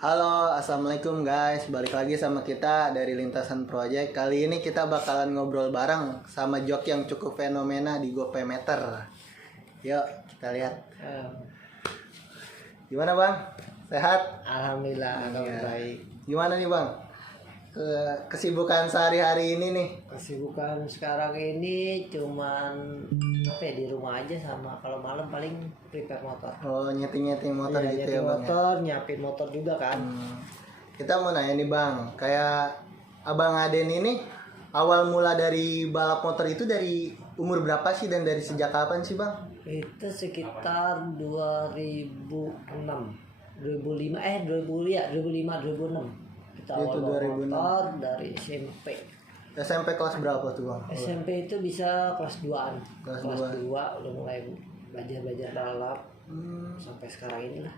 Halo, assalamualaikum guys. Balik lagi sama kita dari Lintasan Project. Kali ini kita bakalan ngobrol bareng sama jok yang cukup fenomena di GoPayMeter. Yuk, kita lihat. Gimana bang? Sehat? Alhamdulillah, baik. Gimana nih bang? Kesibukan sehari-hari ini nih? Kesibukan sekarang ini cuman di rumah aja, sama kalau malam paling prepare motor. Oh, nyeting-nyeting motor gitu ya bang? Motor, nyiapin motor juga kan. Kita mau nanya nih bang, kayak abang Aden ini awal mula dari balap motor itu dari umur berapa sih dan dari sejak kapan sih bang? Itu sekitar 2006, 2005, 2006. Kita Itu awal 2006. motor dari SMP. SMP kelas berapa tuh bang? SMP itu bisa kelas 2-an. Kelas 2 udah mulai belajar balap sampai sekarang ini lah.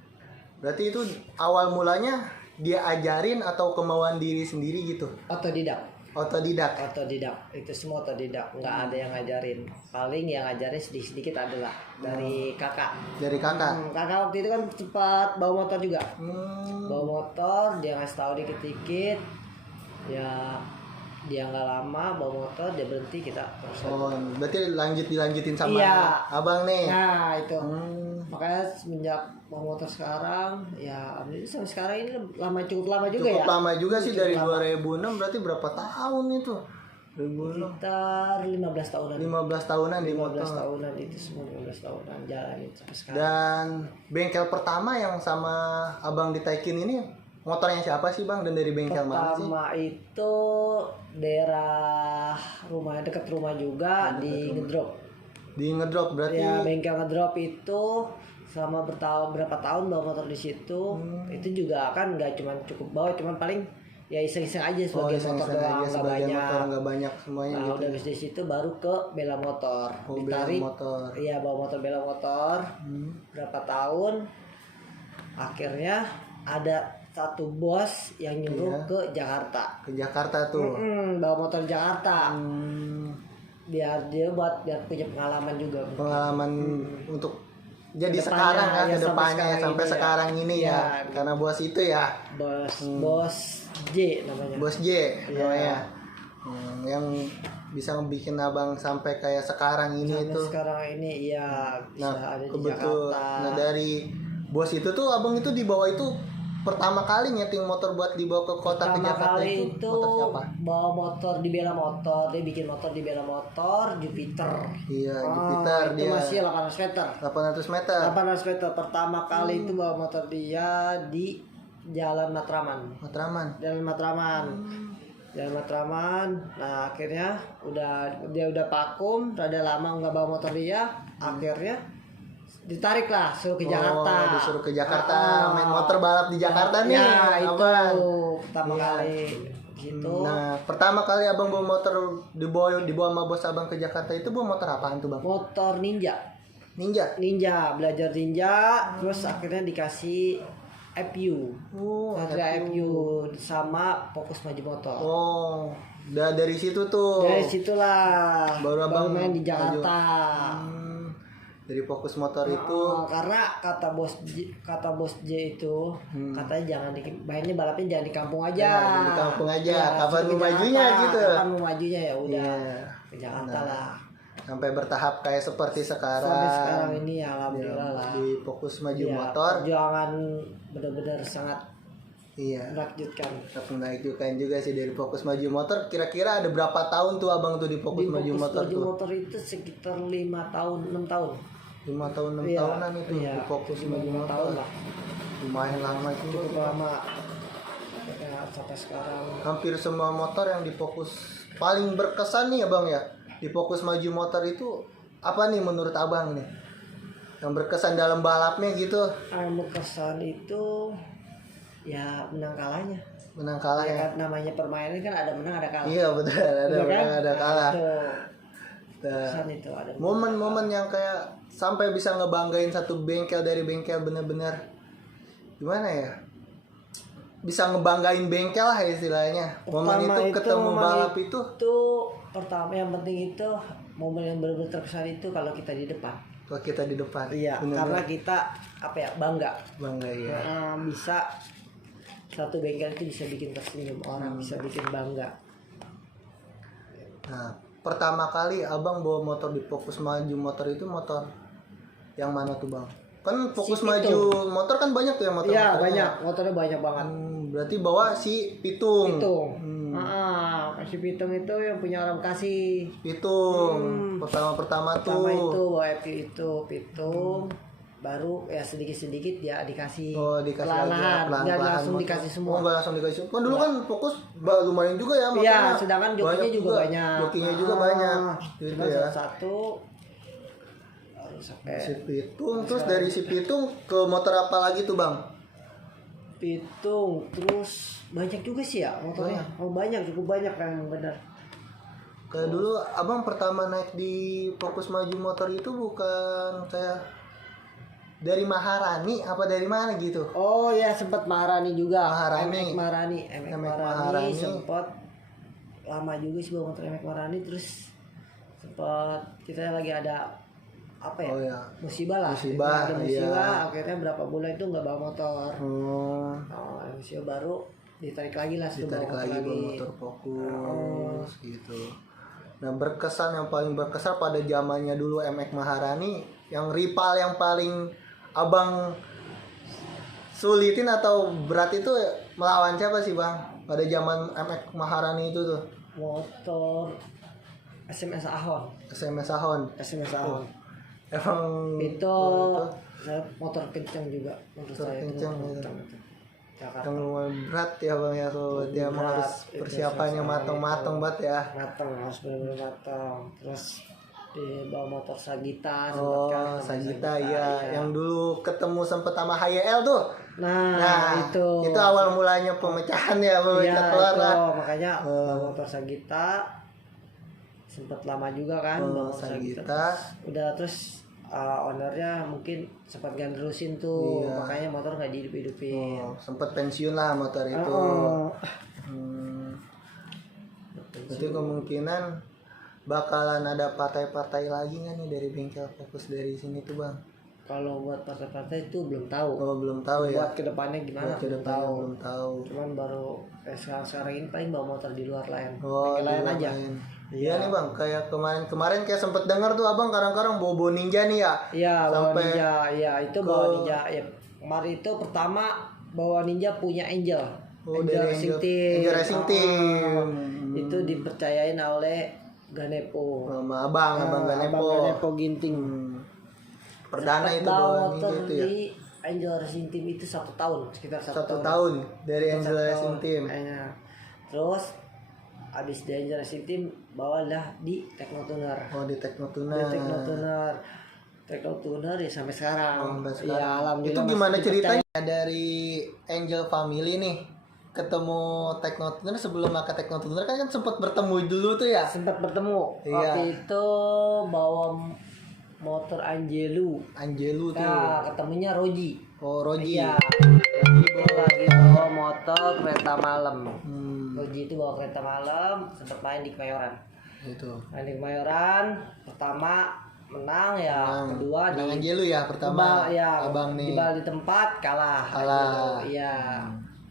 Berarti itu awal mulanya dia ajarin atau kemauan diri sendiri gitu? Otodidak itu semua otodidak, nggak ada yang ngajarin. Paling yang ngajarin sedikit adalah dari kakak. Kakak waktu itu kan cepat bawa motor juga. Bawa motor, dia ngasih tahu dikit-dikit, ya dia nggak lama bawa motor, dia berhenti, kita terus. Oh, berarti dilanjutin sama abang nih. Nah itu makanya semenjak bawa motor sekarang, ya sampai sekarang ini cukup lama juga. Cukup lama juga sih, dari 2006 berarti berapa tahun itu? 2006 sekitar 15 tahunan. 15 tahunan di motor. 15 tahunan itu semua, 15 tahunan jalan sampai sekarang. Dan bengkel pertama yang sama abang ditaikin ini motornya siapa sih bang, dan dari bengkel mana sih? Pertama itu daerah rumah, dekat rumah juga, di Ngedrop. Di Ngedrop berarti? Ya, bengkel Ngedrop itu selama berapa tahun bawa motor di situ. Itu juga kan nggak cuma cukup bawa, cuma paling ya iseng-iseng aja sebagai motor doang, nggak banyak semuanya. Nah, gitu. udah habis dari situ baru ke Bela Motor. Ditarik. Iya, bawa motor Bela Motor. Berapa tahun? Akhirnya ada satu bos yang nyuruh ke Jakarta. Ke Jakarta tuh. Bawa motor Jakarta. Biar punya pengalaman juga. Untuk jadi sekarang kan, ke depannya sampai sekarang ini ya. Karena bos itu ya. Bos J namanya. Bos J namanya. Yang bisa ngebikin abang sampai kayak sekarang ini sampai itu. Sekarang ini ya bisa ada di Jakarta. Nah, dari bos itu tuh abang itu dibawa itu pertama kali nyeting motor buat dibawa ke kota ke Jakarta itu motor siapa? Bawa motor di Bela Motor, dia bikin motor di Bela Motor, Jupiter. Iya, Jupiter itu dia. masih 800 meter. 800 meter. 800 meter pertama kali itu bawa motor dia di Jalan Matraman. Jalan Matraman. Nah, akhirnya dia udah vakum, rada lama nggak bawa motor dia, akhirnya ditarik lah, suruh ke Jakarta. Disuruh ke Jakarta, main motor balap di Jakarta nih. Ya, itu abang. pertama kali gitu. Nah, pertama kali abang bawa motor dibawa sama bos abang ke Jakarta itu bawa motor apaan tuh bang? Motor Ninja, belajar Ninja, terus akhirnya dikasih FU. FU sama Fokus Maju Motor. Dari situ tuh. Dari situlah baru abang main di Jakarta. Dari Fokus Motor itu karena kata bos J itu katanya jangan mainnya balapnya jangan di kampung aja. Di kampung aja. Kapan mau majunya gitu. Kapan mau majunya ya udah ke Jakarta lah. Sampai bertahap kayak seperti sekarang. Sampai sekarang ini ya alhamdulillah lah. Di Fokus Maju Motor. Perjuangan benar-benar sangat menakjubkan juga sih dari Fokus Maju Motor. Kira-kira ada berapa tahun tuh abang tuh di Fokus Maju Motor tuh? Fokus Maju Motor itu sekitar 5 tahun 6 tahun. 5 tahun 6 tahunan itu di Fokus Maju Motor lah. Lumayan lama juga. Cukup lama. Ya, sampai sekarang. Hampir semua motor yang di Fokus paling berkesan nih abang ya. Di Fokus Maju Motor itu apa nih menurut abang nih? Yang berkesan dalam balapnya gitu? Yang berkesan itu ya menang kalahnya. Ya, kan namanya permainan kan ada menang ada kalah. Iya betul, ada menang kan? ada kalah. Itu ada momen-momen yang kayak sampai bisa ngebanggain satu bengkel dari bengkel bener-bener gimana ya? Bisa ngebanggain bengkel lah istilahnya. Momen itu ketemu balap itu pertama yang penting itu momen yang benar-benar terkesan itu kalau kita di depan. Iya, karena kita bangga ya. Bisa satu bengkel itu bisa bikin tersenyum orang, bisa bikin bangga. Nah, pertama kali abang bawa motor di Fokus Maju Motor itu motor yang mana tuh bang? Kan Fokus Si Maju Pitung. Motor kan banyak tuh ya motor. Iya banyak, motornya banyak banget. Berarti bawa si Pitung. Pitung. Si Pitung itu yang punya orang Bekasi. Pitung. Pertama tuh. Pertama itu bawa itu Pitung. Baru ya sedikit-sedikit ya dikasih. Oh, dikasih pelan-pelan. Nggak langsung motor. dikasih semua. Oh, nggak langsung dikasih. Kan dulu kan Fokus lumayan juga ya motornya. Iya, sedangkan jokinya juga banyak. Jokinya juga banyak. Gitu Cuma ya. satu sampai Si Pitung, terus dari si Pitung ke motor apa lagi tuh bang? Pitung, terus banyak juga sih ya motornya. Oh banyak, cukup banyak kan benar. Kayak dulu abang pertama naik di Fokus Maju Motor itu bukan kayak dari Maharani apa dari mana gitu? Oh ya sempat Maharani juga. Maharani. MX Maharani sempat lama juga sih bawa motor MX Maharani, terus sempat kita lagi ada apa ya? Oh ya. Musibah lah. Musibah, Ada musibah, iya. akhirnya berapa bulan itu nggak bawa motor. Oh, Musibah baru ditarik lagi lah, ditarik lagi bawa motor Fokus gitu. Nah berkesan, yang paling berkesan pada zamannya dulu MX Maharani, yang rival yang paling abang sulitin atau berat itu melawan siapa sih bang? Pada zaman MX Maharani itu tuh. Motor SMS Ahon. SMS Ahon. SMS Ahon. Emang Itu saya motor kencang juga menurut Motor saya kencang, itu. gitu. Kencang itu. Jakarta. yang lumayan berat ya bang ya, so dia Berat, harus itu persiapannya suasana matang-matang itu. banget ya. Matang, harus benar-benar matang. Terus di bawa motor Sagita sempat Oh kan, ketemu Sagita ya, iya. yang dulu ketemu sempet sama HYL tuh. Nah, itu awal mulanya pemecahan ya, iya, pemecah keluar itu. lah. Makanya bawa motor Sagita sempat lama juga kan bawa motor Sagita. Udah terus ownernya mungkin sempat gandusin tuh, Iya. makanya motor nggak dihidup-hidupin. Sempet pensiun lah motor itu. Berarti kemungkinan bakalan ada partai-partai lagi nggak nih dari bengkel Fokus dari sini tuh bang? Kalau buat partai-partai itu belum tahu. Oh belum tahu ya. Buat kedepannya gimana? Buat kedepannya belum tahu. Cuman baru sekarang ini paling bawa motor di luar lain. Oh, Bengkel lain di aja. lain. Iya nih bang, kayak kemarin kayak sempet dengar tuh abang kadang-kadang bawa ninja nih ya. Iya, bawa Sampai ninja. Iya, itu bawa ninja. Ya, kemarin itu pertama bawa ninja punya Angel. Oh, Angel dari Racing Angel- Team. Angel Racing Team. Itu dipercayain oleh Ganepo. Sama abang Ganepo. Abang Ganepo Ginting. Perdana Sempat itu bawa bawa motor ninja itu ya. di Angel Racing Team itu 1 tahun, sekitar 1 Satu tahun. tahun dari Angel 1 Racing tahun. Team. Kayaknya. Terus abis di Angel Racing Team bawalah di Teknotuner. Oh di Di Teknotuner. Teknotuner ya sampai sekarang. Sampai sekarang. Ya alhamdulillah. Itu masih gimana dipercaya. ceritanya dari Angel Family nih ketemu Teknotuner? Sebelum ke Teknotuner kan sempat bertemu dulu tuh ya. Sempat bertemu. Iya. Waktu itu bawa motor Angelu. Angelu tuh. Nah, ketemunya Roji. Oh Roji. Iya. Roji lagi bawa motor kereta malam. Roji itu bawa kereta malam, sempat main di Kemayoran. Itu. Main di Kemayoran, pertama menang ya, kedua Menang di Angelu ya pertama. ya, abang nih. di tempat kalah. Kalah. Iya.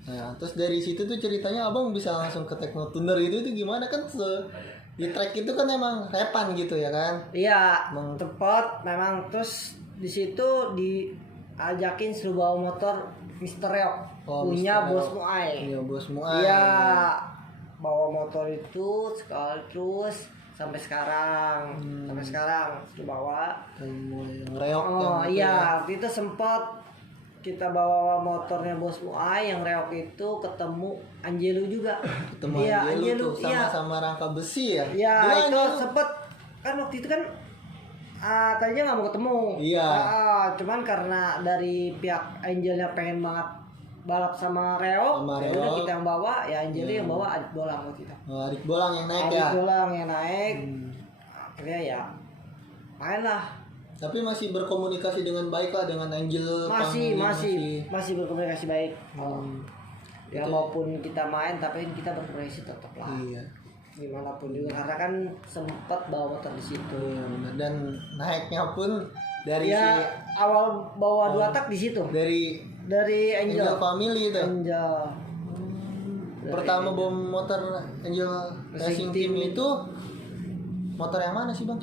Nah, terus dari situ tuh ceritanya abang bisa langsung ke Teknotuner itu gimana kan di track itu kan emang repan gitu ya kan? Iya, tepat memang. Terus di situ diajakin suruh bawa motor Mr. Reok, punya Mr. Bos Reok. Muay. Punya Bos Muay. Iya, bawa motor itu sekali terus sampai sekarang. Sampai sekarang sudah bawa. Yang reok Oh yang itu ya. iya, waktu itu sempat kita bawa motornya Bos Muay yang reok itu ketemu Angelo juga. Ketemu Iya, Angelo tuh iya. sama-sama rangka besi ya. Iya, Gimana itu Angelo? sempet kan waktu itu kan tadinya nggak mau ketemu. Iya. Cuman karena dari pihak Angelnya pengen banget balap sama Reo, Sama ya Reo. udah kita yang bawa, ya Angelnya yang bawa Adik Bolang waktu itu. Oh, Adik Bolang yang naik Adik ya. Bolang yang naik, akhirnya ya main lah. Tapi masih berkomunikasi dengan baik lah dengan Angel. Masih berkomunikasi baik. Ya Itu- maupun kita main, tapi kita berkomunikasi tetap lah. Iya. Gimana pun juga karena kan sempat bawa motor di situ. Iya benar. Dan naiknya pun dari Ya awal bawa 2 tak di situ. dari Dari Angel Angel. Family itu. Angel. pertama bawa motor Angel Racing Team itu motor yang mana sih bang?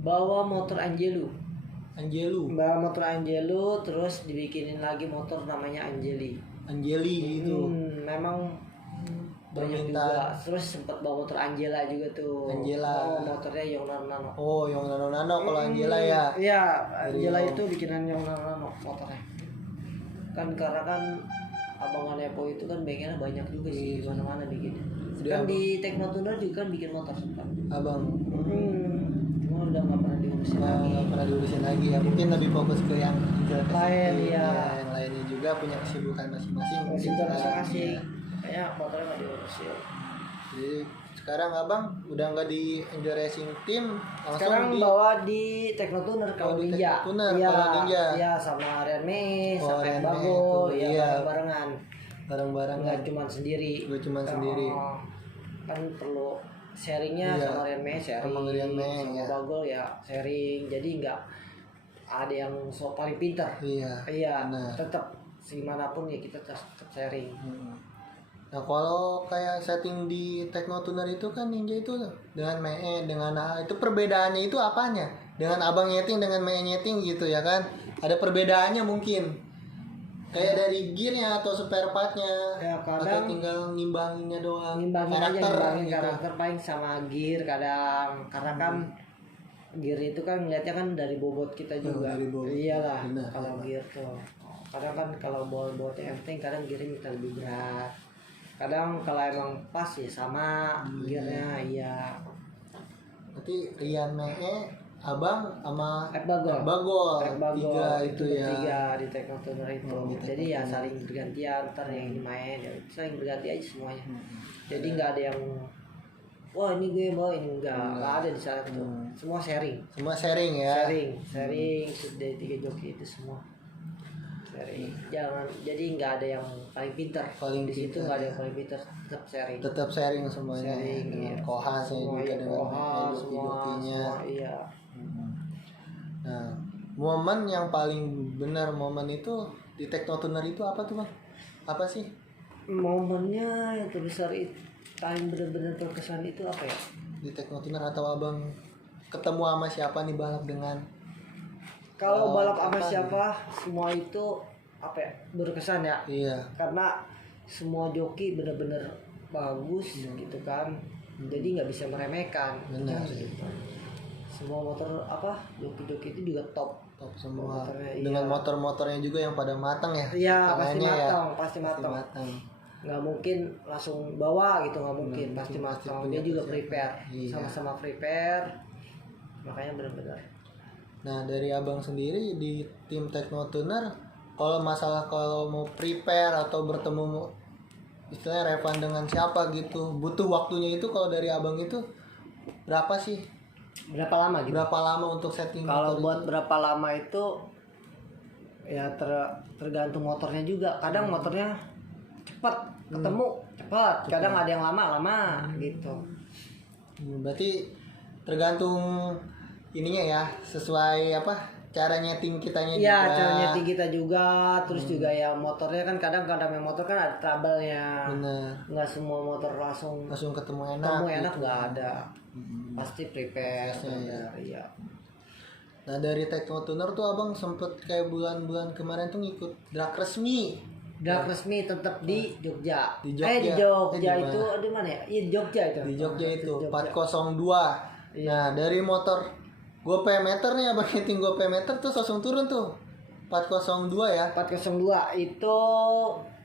Bawa motor Angelo. Bawa motor Angelo, terus dibikinin lagi motor namanya Angeli itu. Memang banyak juga. Terus sempat bawa motor Angela juga tuh. Oh, motornya Yongnan Nano. Oh, Yongnan Nano kalau Angela ya. Iya, Angela itu bikinan Yongnan Nano motornya. Kan karena kan Abang Nepo itu kan bengkelnya banyak juga sih, di mana-mana bikinnya. Kan di Teknotuner juga kan bikin motor sempat. Abang. Cuma udah nggak pernah diurusin lagi. Ya. Mungkin lebih fokus ke yang lain ya. Yang lainnya juga punya kesibukan masing-masing. Masing-masing. Kayak motornya nggak diurusin. Jadi sekarang abang udah nggak di Angel Racing Team, sekarang bawa di Teknotuner kalau Ninja. Iya sama Rian Mes, sama Bagol, ya bareng-barengan. Nggak cuma sendiri. Kan perlu sharingnya sama Rian Mes, sama Bagol ya sharing. Jadi nggak ada yang paling pintar. Iya. Tetap segimanapun ya kita tetap sharing. Nah kalau kayak setting di Teknotuner itu kan Ninja itu dengan ME dengan itu perbedaannya itu apanya? Dengan abang nyeting dengan ME nyeting gitu ya kan? Ada perbedaannya mungkin kayak dari gearnya atau spare partnya ya, atau tinggal ngimbanginnya doang. Karakter paling sama gear kadang karena kan gear itu kan ngeliatnya kan dari bobot kita juga. Iyalah kalau gear tuh kadang kan kalau bobotnya enteng kadang gearnya kita lebih berat. Kadang kalau emang pas ya sama gearnya iya. Berarti Rian Mee, abang sama Bagol. Tiga itu ya. Tiga di Teknotuner itu. Jadi ya saling bergantian, ntar yang ini main ya saling berganti aja semuanya. Jadi nggak ada yang wah ini gue bawa ini enggak ada di sana tuh. Semua sharing. Ya. Sharing dari 3 joki itu semua. Jadi nggak ada yang paling pintar di situ, nggak ada yang paling pintar, tetap sharing semuanya kohas semua juga dengan joki-jokinya. Iya. Nah momen yang paling benar momen itu di Teknotuner itu apa tuh bang? Apa sih momennya yang terbesar itu paling benar-benar terkesan itu apa ya di Teknotuner? Atau abang ketemu sama siapa nih balap dengan kalau balap sama siapa semua itu apa ya berkesan ya. Iya. Karena semua joki benar-benar bagus gitu kan. Jadi nggak bisa meremehkan. Benar. Semua motor apa joki-joki itu juga top semua. Dengan motor-motornya juga yang pada matang ya. Iya pasti matang. Nggak mungkin langsung bawa gitu, nggak mungkin. Pasti matang. Dia juga prepare. Sama-sama prepare. Makanya benar-benar. Nah dari abang sendiri di tim Teknotuner kalau mau prepare atau bertemu istilahnya Revan dengan siapa gitu butuh waktunya itu kalau dari abang itu berapa sih? Berapa lama gitu? Berapa lama untuk setting? Kalau buat itu? Berapa lama itu ya tergantung motornya juga. Kadang motornya cepat ketemu cepat. Kadang ada yang lama gitu. Berarti tergantung ininya ya sesuai cara nyeting kitanya juga. Iya cara nyeting kita juga. Terus juga ya motornya kan kadang yang motor kan ada trouble-nya. Bener. Nggak semua motor langsung ketemu enak gitu. Nggak ada. Pasti prepare iya. Nah dari Teknotuner tuh abang sempet kayak bulan-bulan kemarin tuh ngikut drag resmi tetap di Jogja. Di Jogja itu di mana ya? Iya Jogja itu. Di Jogja itu 402. Iya. Nah dari motor Gope meter nih abang nyeting Gope meter tuh langsung turun tuh 402 ya. 402 itu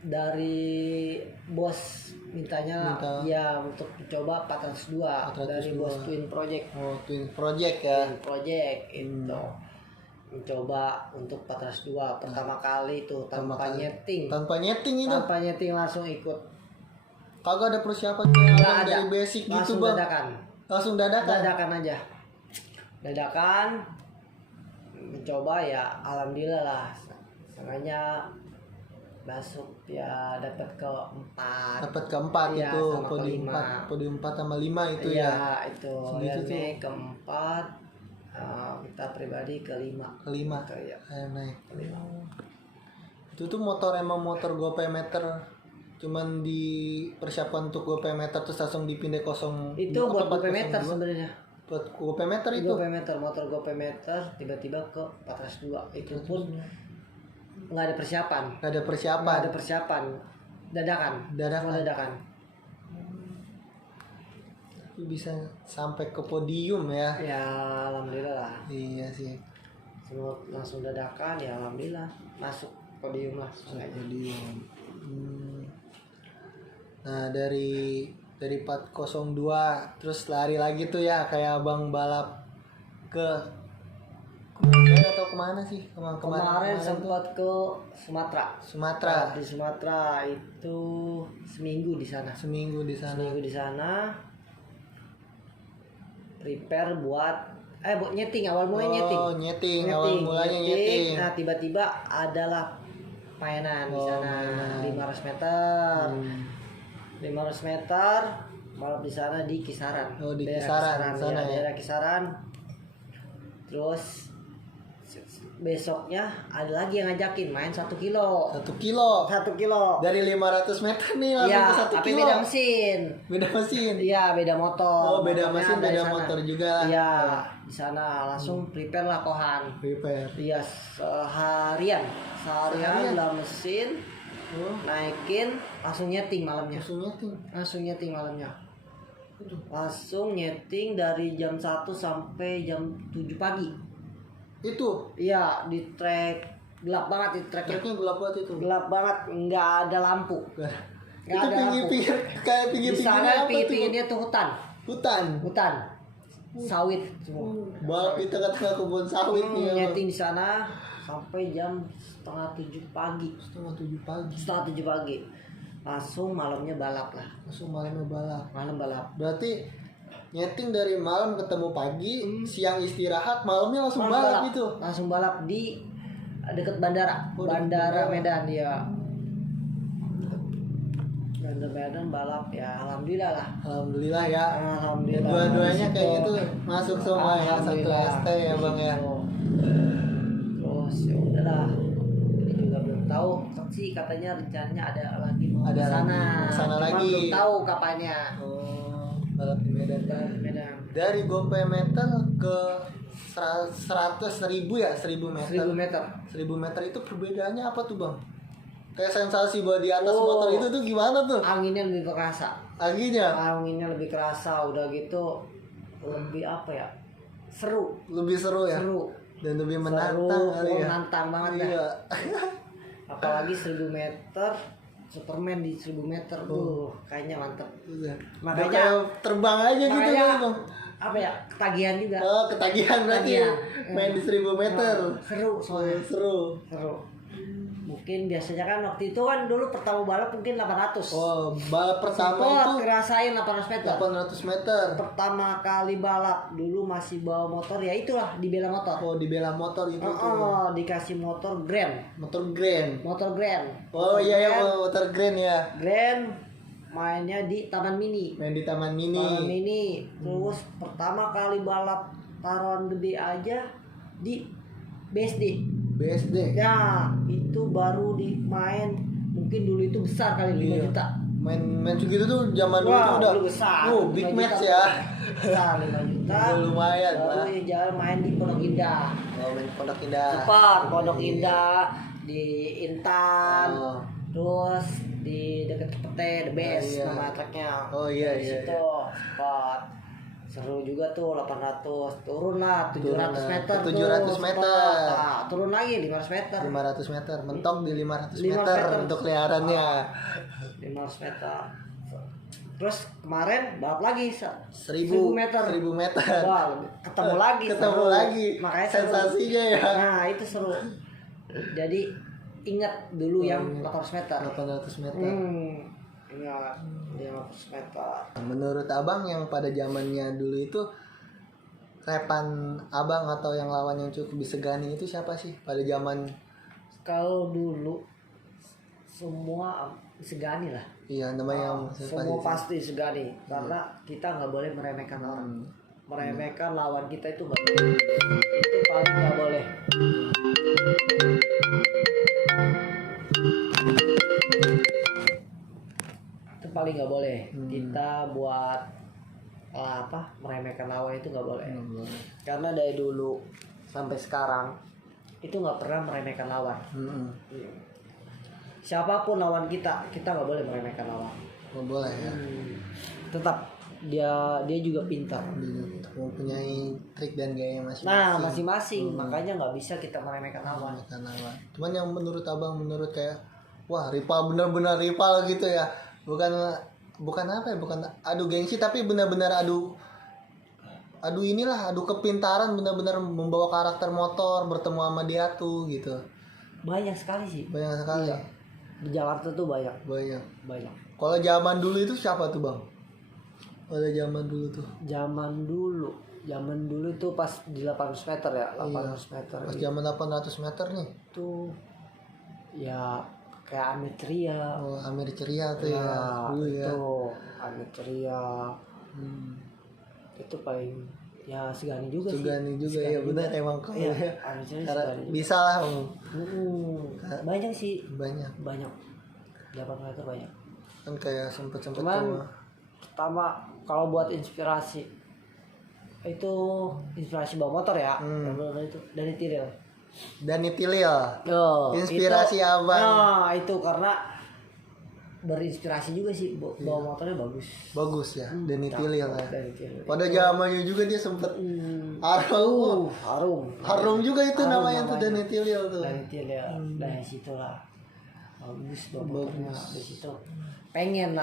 dari bos mintanya ya untuk coba 402 dari bos Twin Project. Oh Twin Project ya. Twin Project itu mencoba untuk 402 pertama kali itu tanpa nyeting itu. Tanpa nyeting langsung ikut. Kagak ada persiapan yang dari basic langsung gitu bang. Langsung dadakan aja. Dadakan mencoba ya alhamdulillah lah. Makanya masuk ya dapat keempat ya, itu podium 4 sama 5 itu ya. Itu Rianme keempat, kita pribadi kelima gitu, ya. Naik. Itu tuh motor emang motor Gope meter cuman dipersiapkan untuk GoPay meter terus langsung dipindah kosong. Itu buat GoPay meter sebenarnya. Buat GoPay meter itu. GoPay meter, motor GoPay meter tiba-tiba ke 402. Itu pun nggak ada persiapan. Nggak ada persiapan. Nggak ada persiapan. Dadakan. Dadakan. Dadakan. Bisa sampai ke podium ya. Ya alhamdulillah lah. Iya sih. Semua langsung dadakan ya alhamdulillah masuk podium lah. Podium. Nah dari 402 terus lari lagi tuh ya kayak abang balap ke Medan atau kemana sih kemarin sempat ke Sumatera. Di Sumatera itu seminggu di sana. Seminggu di sana. Prepare buat nyeting awal mulanya nyeting. Nah tiba-tiba adalah mainan di sana 500 meter. 500 meter balap di sana di Kisaran. Di Kisaran sana ya. Daerah Kisaran. Terus besoknya ada lagi yang ngajakin main 1 kilo. 1 kilo. Dari 500 meter nih langsung ke 1 tapi kilo. beda mesin. Iya, beda motor. Beda mesin, beda motor juga. Iya, di sana langsung prepare lah kohan. Iya, seharian dalam mesin. Naikin langsung nyeting malamnya. Langsung nyeting dari jam 1 sampai jam 7 pagi. Itu? Iya, di trek gelap banget di treknya. Gelap banget itu. Gelap banget, nggak ada lampu. Itu pinggir-pinggir kayak pinggir-pinggirnya pinggir-pinggirnya tuh hutan. Sawit semua. Balap di tengah-tengah kebun sawit nih. Nyeting di sana sampai jam setengah 7 pagi. Langsung malamnya balap lah. Malam balap. Berarti nyeting dari malam ketemu pagi, siang istirahat, malamnya langsung balap gitu. Langsung balap di dekat bandara. Bandara Medan ya. Bandara Medan balap ya alhamdulillah lah. Alhamdulillah ya. Alhamdulillah. Dua-duanya kayak gitu masuk semua ya, satu ST ya Bang ya. Terus ya udahlah. Ini juga belum tahu sih katanya rencananya ada lagi mau ada sana lagi. Belum tahu kapannya. Balap di Medan. Dari GoPay meter ke 100.000 ya, 1.000 meter. 1.000 meter itu perbedaannya apa tuh Bang? Kayak sensasi buat di atas motor itu tuh gimana tuh? Anginnya lebih kerasa. Anginnya lebih kerasa, udah gitu lebih apa ya? Seru. Lebih seru ya. Dan lebih menantang kali ya. Menantang banget iya. Apalagi 1.000 meter. Superman di 1.000 meter tuh kayaknya mantep. Makanya kayak terbang aja gitu Bang. Apa ya? Ketagihan juga. Ketagihan berarti. Main di 1.000 meter. Seru soalnya. Seru. Mungkin biasanya kan waktu itu kan dulu pertama balap mungkin 800. Balap pertama itu ngerasain 800 meter. 800 meter. Pertama kali balap dulu masih bawa motor ya itulah di bela motor. Di bela motor itu dikasih motor Grand. Motor Grand. Iya motor Grand ya. Grand mainnya di Taman Mini. Terus pertama kali balap taruhan gede aja di BSD. Ya, itu baru dimain mungkin dulu itu besar kali 5 juta. Main segitu tuh zaman dulu tuh udah besar. Big match ya. Besar 5 juta. Lumayan lah. Baru jalan main di Pondok Indah. Main di Pondok Indah. Pondok Indah di Intan. Terus di dekat Pete, The Best nama treknya. Di situ spot. Seru juga tuh 800. Turun lah 700 meter. 700 meter. Turun lagi 500 meter. 500 meter. Mentok di 500 meter untuk keliarannya. 500 meter. Terus kemarin balap lagi 1000 meter. Wah, ketemu lagi. Makanya sensasinya ya. Nah, itu seru. Jadi ingat dulu yang 800 meter. 800 meter. Ingat 500 meter. Menurut Abang yang pada zamannya dulu itu repan Abang atau yang lawan yang cukup disegani itu siapa sih pada zaman? Kalau dulu semua disegani lah. Iya, namanya semua pasti disegani karena kita nggak boleh meremehkan orang. Meremehkan lawan kita itu nggak boleh. Itu paling nggak boleh. paling nggak boleh. Kita buat meremehkan lawan itu nggak boleh. Karena dari dulu sampai sekarang itu nggak pernah meremehkan lawan. Siapapun lawan kita nggak boleh meremehkan lawan. Nggak boleh ya. Tetap dia juga pintar. Mempunyai trik dan gaya masing-masing. Nah, masing-masing. Makanya nggak bisa kita meremehkan lawan. Cuman yang menurut abang, menurut kayak wah rival, benar-benar rival gitu ya. Bukan apa ya, bukan adu gengsi, tapi benar-benar adu kepintaran, benar-benar membawa karakter motor bertemu sama dia tuh gitu. Banyak sekali sih. Banyak sekali. Iya. Di Jakarta tuh banyak. Kalau zaman dulu itu siapa tuh bang? Pada zaman dulu tuh. Zaman dulu tuh pas di 800 meter ya, 800 meter. Pas zaman 800 meter nih. Tuh ya kayak Amir Ceria. Oh, Amir Ceria tuh ya. Dulu ya. Itu Amir Ceria. Itu paling ya Segani juga sih. Segani juga ya, benar emang kok ya. Amir Ceria Segani bisa lah. Banyak sih. Banyak. 8 meter banyak. Kan kayak sempet cuman pertama kalau buat inspirasi itu inspirasi bawa motor ya. Itu Dani Tilil. Inspirasi itu, abang. Nah, itu karena berinspirasi juga sih, bawa motornya bagus ya. Dani Tilil ya. Pada itu, zamannya juga dia sempet harum juga itu namanya tuh Dani Tilil tuh. Dani Tilil. Dari situlah bagus bawa motornya. Dari situ pengen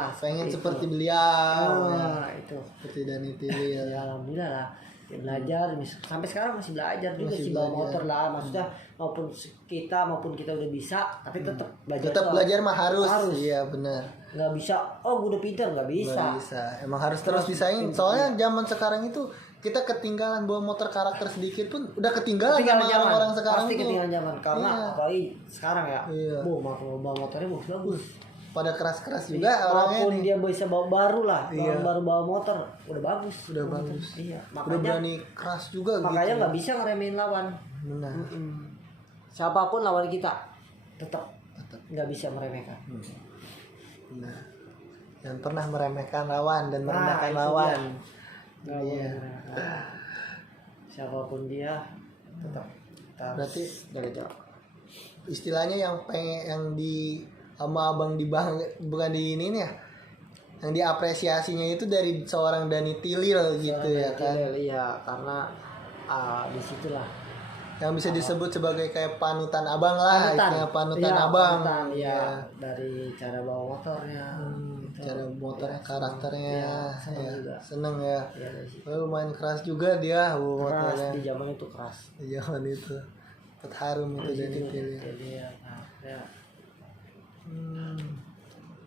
seperti beliau itu seperti Dani Tilil. Ya alhamdulillah lah. Ya, belajar sampai sekarang masih belajar juga sih bawa motor lah, maksudnya maupun kita udah bisa tapi tetap belajar mah harus. Iya benar, nggak bisa gue udah pintar, nggak bisa, emang harus terus disaing. Soalnya zaman sekarang itu kita ketinggalan bawa motor karakter sedikit pun udah ketinggalan sama orang-orang sekarang. Pasti ketinggalan zaman karena apalagi sekarang ya bawa motornya bagus pada keras-keras juga orangnya. Walaupun dia bisa bawa baru lah, baru bawa motor udah bagus. Iya, makanya udah berani keras juga. Makanya gitu. Nggak bisa ngeremehin lawan. Benar. Siapapun lawan kita tetap nggak bisa meremehkan. Nah, yang pernah meremehkan lawan dan merendahkan lawan. Iya. Siapapun dia tetap. Berarti dari jauh. Istilahnya yang di sama abang bukan di ini nih ya, yang diapresiasinya itu dari seorang Dani Tilil gitu ya kan. Iya, karena disitulah yang bisa disebut sebagai kayak panutan abang lah, panutan abang. Iya, dari cara bawa motornya, cara motornya, karakternya, seneng ya. Iya, lumayan keras juga dia, motornya. Di zaman itu keras. Di zaman itu, harum itu Dani Tilil.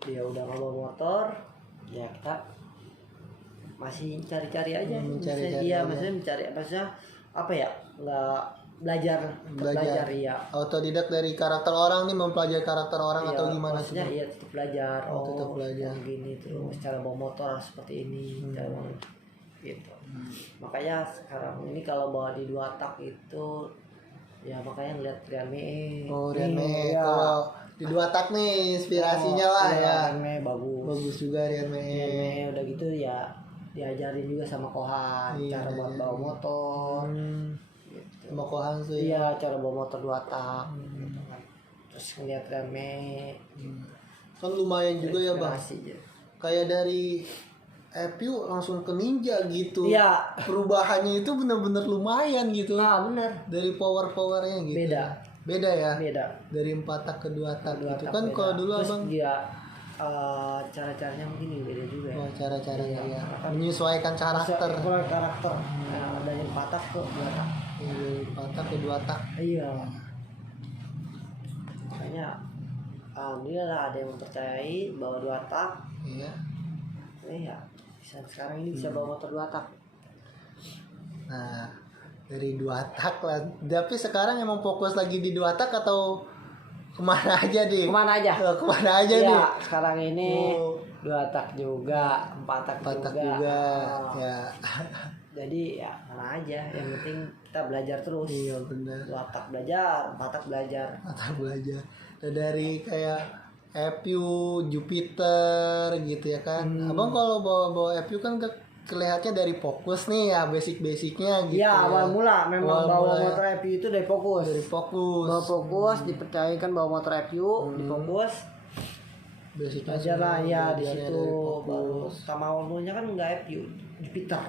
Dia udah nggak bawa motor, ya kita masih cari-cari aja. Maksudnya apa ya, nggak belajar ya. Otodidak dari karakter orang nih, mempelajari karakter orang atau gimana sih? Maksudnya iya tetap belajar. Tetap belajar. Gini terus cara bawa motor seperti ini, gitu. Makanya sekarang ini kalau bawa di 2 tak itu, ya makanya ngeliat Rian Mee. Rian Mee. Kalau di 2 tak nih inspirasinya lah ya. Rian Mee bagus juga Rian Mee. Udah gitu ya diajarin juga sama Kohan cara buat bawa motor. Gitu. Sama Kohan tuh ya. Iya, cara bawa motor 2 tak. Terus ngeliat Rian Mee. Kan lumayan juga ya bang. Kayak dari Epiu langsung ke Ninja gitu. Iya. Perubahannya itu benar-benar lumayan gitu. Nah, benar. Dari powernya gitu. Beda ya. Dari 4 tak ke 2 tak gitu. Kan kalau dulu terus abang. Dia cara-caranya mungkin beda juga ya. Cara-caranya ya. Menyesuaikan karakter. Dari 4 tak ke 2 tak. Dari 4 tak ke 2 tak. Iya. Makanya alhamdulillah ada yang mempercayai bawa 2 tak. Iya. Sekarang ini bisa bawa motor 2 tak. Nah, dari 2 tak lah. Tapi sekarang emang fokus lagi di 2 tak atau kemana aja nih? Kemana aja nih? Sekarang ini 2 tak juga, 4 tak juga. Ya. Jadi ya mana aja, yang penting kita belajar terus. Iya benar. 2 tak belajar, 4 tak belajar. Dan dari kayak FU, Jupiter gitu ya kan. Abang kalau bawa FU kan kelihatannya dari fokus nih ya, basic-basicnya gitu. Ya, awal mula memang bawa mula motor FU itu dari fokus. Bawa fokus, dipercayakan bawa motor FU, di fokus. Basicnya Aja lah ya di belajarnya situ dari baru fokus. sama awalnya kan nggak FU, Jupiter.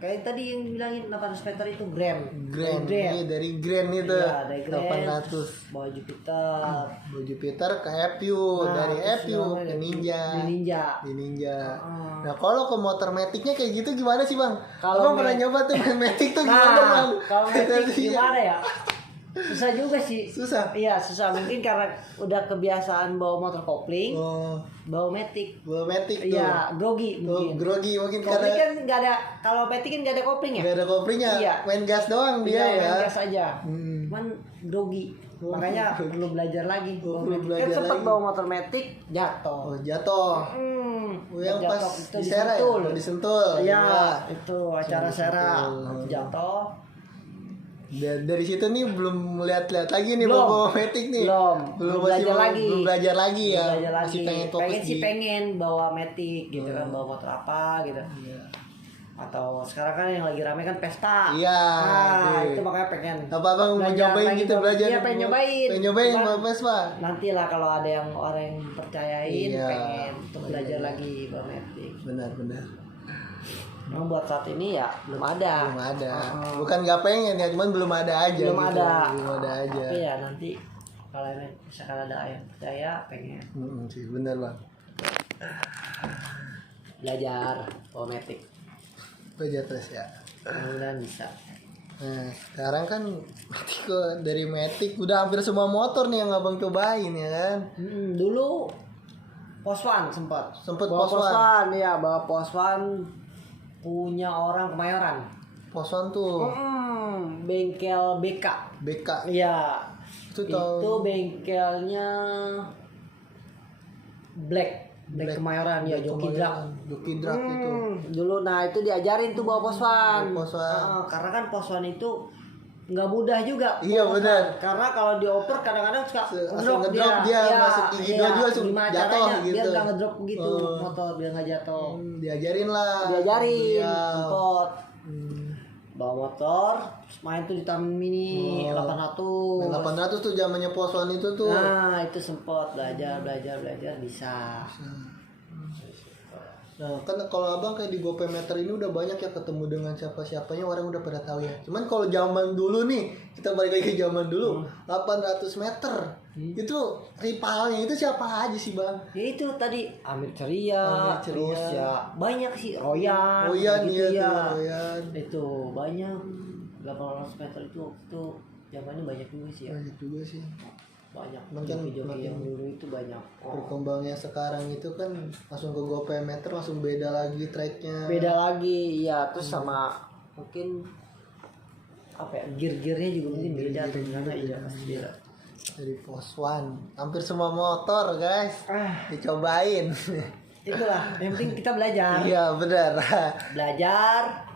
Kayak tadi yang bilangin 800 meter itu Grand. Iya, dari Grand itu. Iya, dari Grand. 800. Bawa Jupiter. Bawa Jupiter ke FU, dari FU ke Ninja. Di Ninja. Nah, kalau ke motor metiknya kayak gitu gimana sih, Bang? Kalau Abang pernah nyoba tuh main metik tuh gimana, Bang? Kalau metik gimana ya? Susah juga sih. Susah. Iya, susah. Mungkin karena udah kebiasaan bawa motor kopling, bawa metik. Bawa metik tuh. Iya, grogi mungkin. Grogi mungkin Kopling karena kan nggak ada, kalau metik kan nggak ada kopling ya? nggak ada koplingnya. Iya. Main gas doang dia ya. Main gas aja. Cuman grogi. Makanya perlu belajar lagi. Perlu Kan belajar sempat lagi. bawa motor metik, jatuh. Jatuh. Yang pas itu di Sera ya? Disentul. Iya, itu acara Sera. Disentul. Jatuh. Dari situ nih belum lihat-lihat lagi nih Belum. bawa metik nih. Belum belajar lagi. Belum belajar lagi ya. Belajar lagi. Masih pengen fokus pengen bawa metik gitu kan, bawa motor apa gitu. Iya. Atau sekarang kan yang lagi rame kan Vespa. Iya, Itu makanya pengen. Apa Bang mau nyobain lagi gitu belajar? Iya, pengen nyobain. Pengen nyobain Cuman bawa Vespa. nanti lah kalau ada yang orang yang percayain, Iya. pengen untuk belajar lagi bawa metik. Benar. Memang buat saat ini ya belum ada. Belum ada. Bukan nggak pengen ya, cuman belum ada aja. Belum gitu. ada. Belum ada aja. Tapi ya nanti kalau misalkan ada yang percaya pengen Sih benar Bang. belajar bawa metik. Belajar terus ya. Mudah-mudahan bisa. Nah, sekarang kan Matic dari Matic udah hampir semua motor nih yang abang cobain ya kan. Dulu Poswan sempat Bawa Poswan ya, bawa Poswan punya orang Kemayoran. Poswan tuh Bengkel BK. Iya. Itu bengkelnya Black Kemayoran ya, Joki Drak itu. Dulu itu diajarin tuh bawa Poswan. Karena kan Poswan itu nggak mudah juga. Iya benar. Karena kalau dioper kadang-kadang suka ngedrop dia masuk gigi dua langsung jatuh gitu. Biar nggak ngedrop begitu motor, biar nggak jatuh. Diajarin Tempot. Bawa motor, main tuh di Taman Mini 800. Main 800 tuh zamannya Poswan itu tuh. Nah, itu sempat belajar bisa. Nah, kan kalau abang kayak di GoPayMeter ini udah banyak ya ketemu dengan siapa-siapanya, orang udah pada tahu ya. Cuman kalau zaman dulu nih, kita balik lagi ke zaman dulu, 800 meter. Itu rivalnya itu siapa aja sih, Bang? Ya itu tadi Amir Ceria. Terus ya banyak sih Royan gitu ya. Royan. Itu banyak 800 meter itu waktu zamannya banyak juga sih ya. Banyak juga sih. Banyak Joki-joki yang dulu itu banyak. Berkembangnya sekarang itu kan langsung ke GoPayMeter langsung beda lagi tracknya. Beda lagi ya, terus sama mungkin apa ya, gear-gearnya juga mungkin beda tuh karena iya pasti beda. Dari Poswan hampir semua motor guys dicobain. Itulah yang penting kita belajar. Iya benar.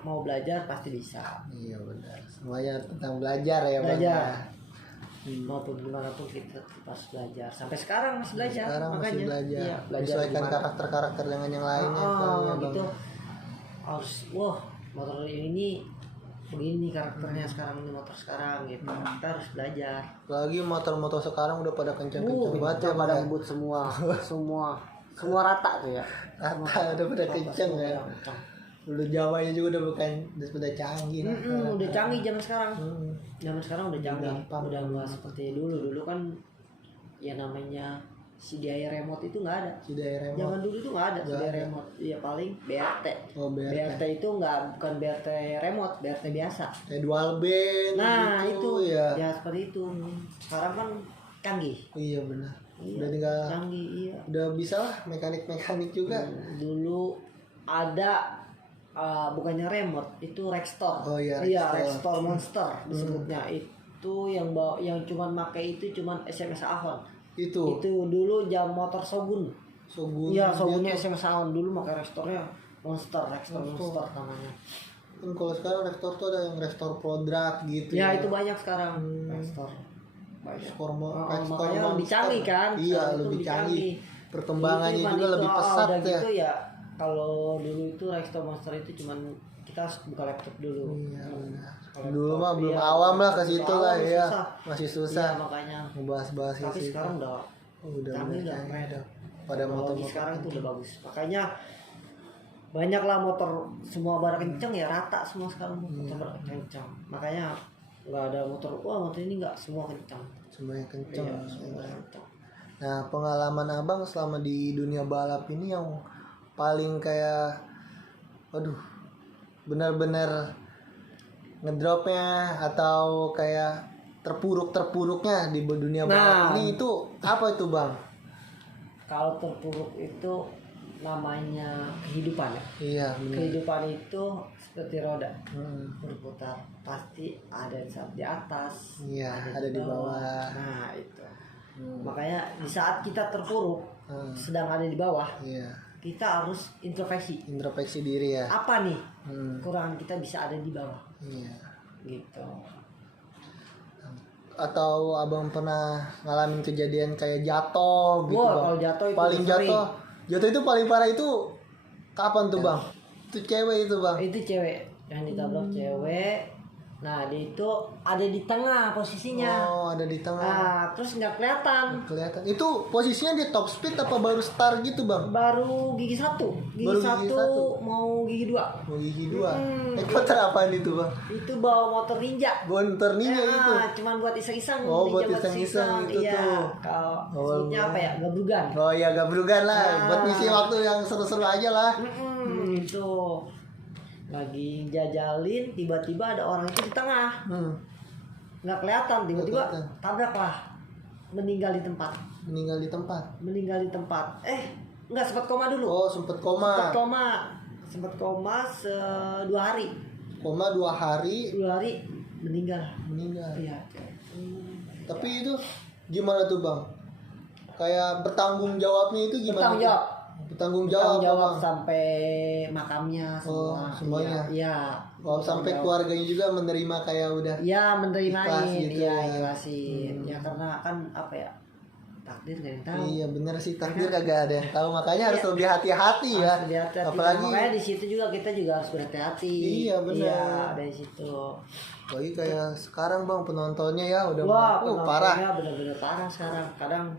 Mau belajar pasti bisa. Iya benar, semuanya tentang belajar ya Belajar. Bang. Maupun gimana pun kita pas belajar. Sampai sekarang masih belajar. Sekarang makanya. masih belajar. Iya, belajar Menyesuaikan gimana. karakter dengan yang lainnya. Soalnya, Bang. Gitu. Harus motor ini begini karakternya sekarang, ini motor sekarang gitu. Kita harus belajar. Lagi motor-motor sekarang udah pada kencang-kencang banget ya, pada Bang. ngebut semua rata tuh ya. Rata udah pada kencang ya. Dulu Jawanya juga udah pada canggih. Udah canggih zaman sekarang. Zaman sekarang udah canggih. Gampang. Udah nggak seperti dulu. Dulu kan ya namanya CDI remote itu nggak ada. CDI remote. Zaman dulu tuh nggak ada CDI remote. Ya paling BRT. BRT itu bukan BRT remote, BRT biasa. Kayak dual band. Nah gitu, itu ya. ya seperti itu. Sekarang kan canggih. Iya benar. Iya, Udah tinggal. Canggih iya. Udah bisa lah mekanik juga. Dulu ada bukannya remote, itu Rextor. Oh iya, Rextor Monster disebutnya. Itu yang cuman pakai itu cuman SMS Avon. Itu dulu jam motor Shogun. Iya, Shogunnya SMS Avon dulu pakai Rextornya Rextor Monster namanya. Kan kalau sekarang Rextor tuh ada yang Rextor Pro Drag gitu. Ya itu banyak sekarang Rextor. makanya lebih canggih kan. Iya, lebih canggih. Perkembangannya juga lebih pesat ya. Gitu ya. Kalau dulu itu Rexto Monster itu cuman kita harus buka laptop dulu. Iya, dulu mah belum awam lah ke situ lah ya. Masih susah. Iya, makanya ngebahas-bahas itu. Tapi sekarang udah canggih udah. Pada motor sekarang itu udah bagus. Makanya banyak lah motor semua bara kencang ya, rata semua sekarang motor bara kencang. Makanya nggak ada motor motor ini nggak semua kencang. Semuanya kencang. Iya, semua kencang. Nah, pengalaman abang selama di dunia balap ini yang paling kayak aduh benar-benar ngedropnya atau kayak terpuruknya di dunia balap ini itu apa itu bang? Kalau terpuruk itu namanya kehidupan ya. Iya benar. Kehidupan itu seperti roda berputar, pasti ada saat di atas, ada di bawah. Nah itu. Makanya di saat kita terpuruk, sedang ada di bawah, kita harus introspeksi diri ya. Apa nih kekurangan kita bisa ada di bawah? Iya. Gitu. Atau abang pernah ngalamin kejadian kayak jatuh gitu bang? Kalau jatuh itu paling jatuh itu paling parah itu kapan tuh bang? Itu cewek itu bang? Itu cewek yang ditabrak cewek. Nah dia itu ada di tengah posisinya. Oh ada di tengah. Nah terus nggak kelihatan. Itu posisinya di top speed apa baru start gitu bang? Baru gigi satu mau gigi dua. Mau gigi dua. Motor apaan itu bang? Itu bawa motor ninja. Motor ninja itu. Cuman buat iseng-iseng. Buat iseng-iseng itu iya. tuh. Kalau sebutnya apa ya? Gabrugan. Oh iya gabrugan lah. Buat ngisi waktu yang seru-seru aja lah. Itu lagi jajalin, tiba-tiba ada orang itu di tengah, nggak kelihatan, tiba-tiba tabrak lah, meninggal di tempat. Nggak sempat koma dulu. Oh sempat koma. Sempat koma 2 hari. 2 hari. 2 hari meninggal. Iya. Tapi itu gimana tuh bang? Kayak bertanggung jawabnya itu gimana? Bertanggung jawab sampai makamnya semua. Semuanya. Iya. Sampai keluarganya juga menerima kayak udah. Iya, menerimain. Gitu, ikhlasin. Ya karena kan apa ya? Takdir gak ada yang tahu. Iya bener sih, takdir kagak ada yang tahu, makanya harus lebih hati-hati ya. Apalagi makanya di situ juga kita juga harus berhati-hati. Iya benar. Iya, dari situ. Lagi kayak sekarang bang penontonnya ya udah parah. Bener-bener parah sekarang. Kadang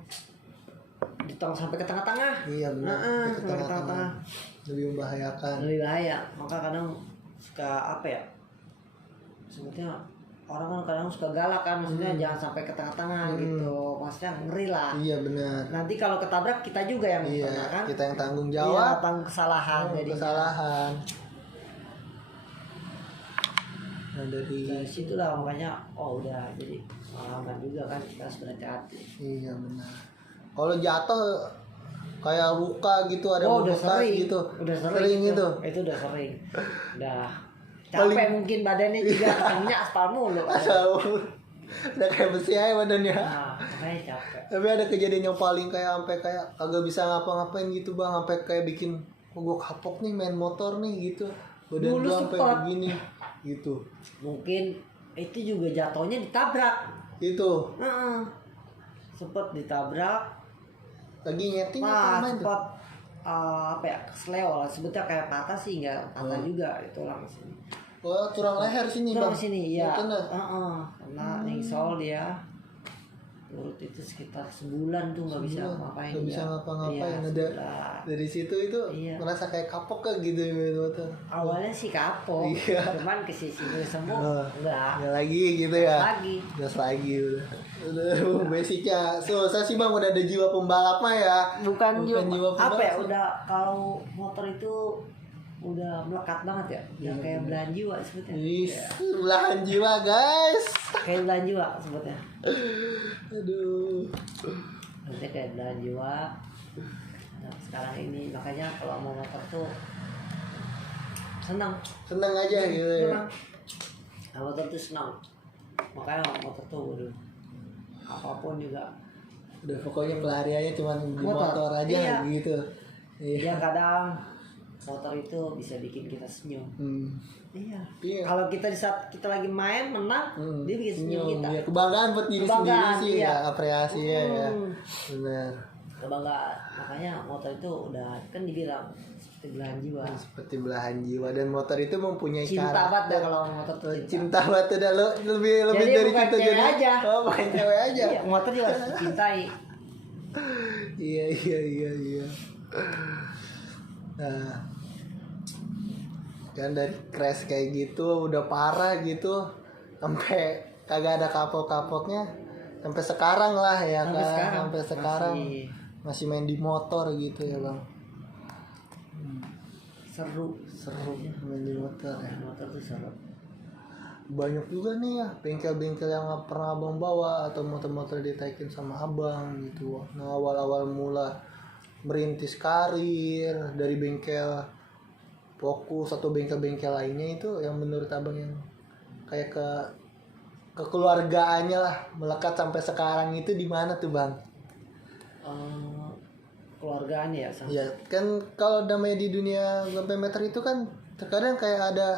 ditong sampai ke tengah-tengah. Iya benar. Ke tengah-tengah. Lebih membahayakan. Lebih bahaya. Maka kadang suka apa ya? Sebetulnya orang kan kadang suka galak kan, maksudnya jangan sampai ke tengah-tengah gitu, maksudnya ngeri lah. Iya benar. Nanti kalau ketabrak kita juga yang kena kan. Kita yang tanggung jawab. Tanggung kesalahan. Kesalahan. Nah dari situ lah makanya udah jadi pengalaman juga kan, kita harus berhati-hati. Iya benar. Kalau jatuh kayak luka gitu ada bekas gitu. Udah sering itu. Itu udah sering. Udah capek mungkin badannya juga minyak aspal mulu. Udah kayak besi aja badannya. Makanya capek. Tapi ada kejadian yang paling kayak sampai kayak kagak bisa ngapa-ngapain gitu bang, sampai kayak bikin gue kapok nih main motor nih gitu. Badan gue sampai begini gitu. Mungkin itu juga jatuhnya ditabrak. Itu. Sempet ditabrak. Lagi nyeting apa main tuh? Apa ya, kesleo lah sebetulnya, kayak patah sih enggak patah juga itu orang sini. Tulang leher sini bang. Sini iya. Karena nyengsol dia. Urut itu sekitar sebulan tuh nggak bisa ngapain. Nggak bisa ngapa-ngapain. Dari situ itu merasa kayak kapok kan gitu tuh. Awalnya sih kapok. Cuman ke sisi semua enggak. Ya lagi gitu ya. Gas lagi udah. Basicnya susah sih bang, udah ada jiwa pembalap mah ya. Bukan jiwa pembalap. Apa ya, udah kalau motor itu udah melekat banget ya. Kayak belahan jiwa sebetulnya. Belahan jiwa guys. Kayak belahan jiwa sebetulnya. Aduh. Nanti kayak belahan jiwa. Nah, sekarang ini makanya kalau mau motor tuh senang aja gitu ya. Nah, motor tuh senang. Makanya motor tuh apapun juga. Udah pokoknya pelariannya cuma di motor aja gitu. Iya kadang motor itu bisa bikin kita senyum. Iya. Iya. Kalau kita di saat kita lagi main menang, dia bikin senyum kita. Ya, kebanggaan buat diri sendiri sih iya. ya, apresiasi ya. Benar. Kebanggaan. Makanya motor itu udah kan dibilang seperti belahan jiwa. Seperti belahan jiwa, dan motor itu mempunyai Cinta banget karakter. kalau motor tuh Cinta banget udah lo lebih Jadi dari bukan cinta cewek jadi aja. Oh, bukan cewek aja. Iya, motor juga harus dicintai. Iya. Nah, kan dari crash kayak gitu udah parah gitu, sampai kagak ada kapok-kapoknya sampai sekarang lah ya sampai sekarang masih main di motor gitu ya bang. Seru Main di motor ya. motor tuh seru. Banyak juga nih ya bengkel-bengkel yang nggak pernah abang bawa atau motor-motor ditaikin sama abang gitu. Nah awal-awal mula merintis karir dari bengkel Fokus atau bengkel-bengkel lainnya itu yang menurut abang yang kayak kekeluargaannya lah melekat sampai sekarang itu di mana tuh bang? Keluarganya ya sama. Ya kan kalau namanya di dunia sampai meter itu kan terkadang kayak ada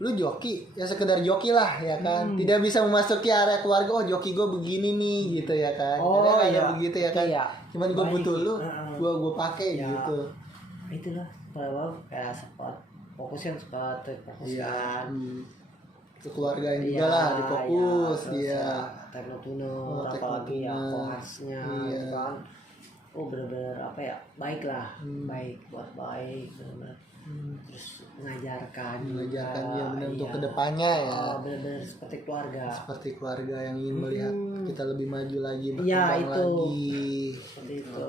lu joki ya sekedar joki lah ya kan, tidak bisa memasuki area keluarga. Oh joki gue begini nih gitu ya kan. Kadang ada begitu ya kan. Iya. Cuman gue butuh lu, gue pakai Ya. gitu. Itulah kalau kayak spot fokusnya fokuskan. Iya. Kekeluargaan juga lah difokus dia. Teknotuner apalagi ya kohasnya gitu kan. Oh benar-benar apa ya, baik lah, baik buat baik benar-benar. Terus mengajarkan dia benar untuk kedepannya ya. Benar-benar seperti keluarga yang ingin melihat kita lebih maju lagi, berkembang lagi seperti itu.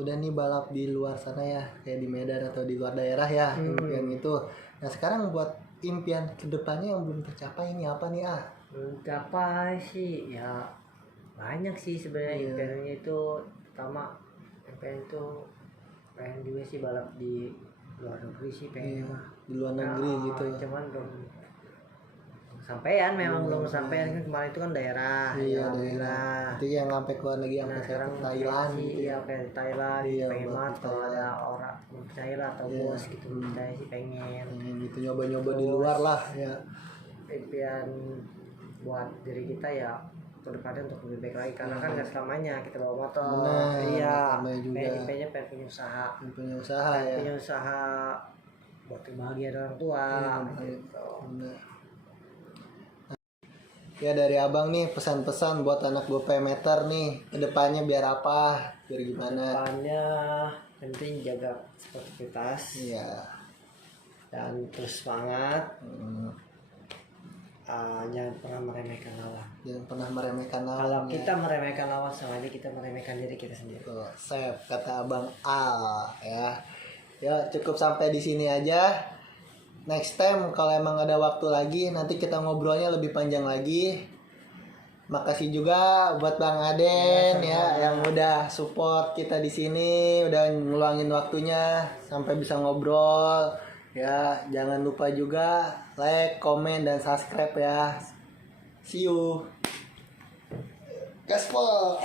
Udah nih balap di luar sana ya, kayak di Medan atau di luar daerah ya, impian itu. Nah sekarang buat impian kedepannya yang belum tercapai ini apa nih Belum tercapai sih ya, banyak sih sebenarnya. Impiannya itu pertama, impian itu pengen juga sih balap di luar negeri sih, pengen di luar negeri gitu. Cuman belum sampean, memang belum sampean kan. Kemarin itu kan daerah. Daerah. Itu yang sampai keluar lagi, sampai sekarang Thailand sih, gitu. iya kayak Thailand. Pengen banget kalau Thailand. ada orang percaya lah atau bos gitu, saya sih pengen gitu nyoba-nyoba di luar lah ya. Impian buat diri kita ya kedepannya untuk lebih baik lagi, karena kan nggak selamanya kita bawa motor. Benar, Iya, juga. pengen punya usaha. Punya usaha ya. Punya usaha buat kebahagiaan orang tua. Gitu. Benar. Ya dari abang nih pesan-pesan buat anak GoPay Meter nih kedepannya biar apa, biar gimana? Kedepannya penting jaga sportivitas. Iya. Dan terus semangat. Jangan pernah meremehkan lawan. Kalau kita meremehkan lawan, sama aja kita meremehkan diri kita sendiri. Tuh, save kata abang Al ya. Ya cukup sampai di sini aja. Next time kalau emang ada waktu lagi nanti kita ngobrolnya lebih panjang lagi. Makasih juga buat Bang Aden yang udah support kita di sini, udah ngeluangin waktunya sampai bisa ngobrol. Ya, jangan lupa juga like, komen, dan subscribe ya. See you. Gaspol.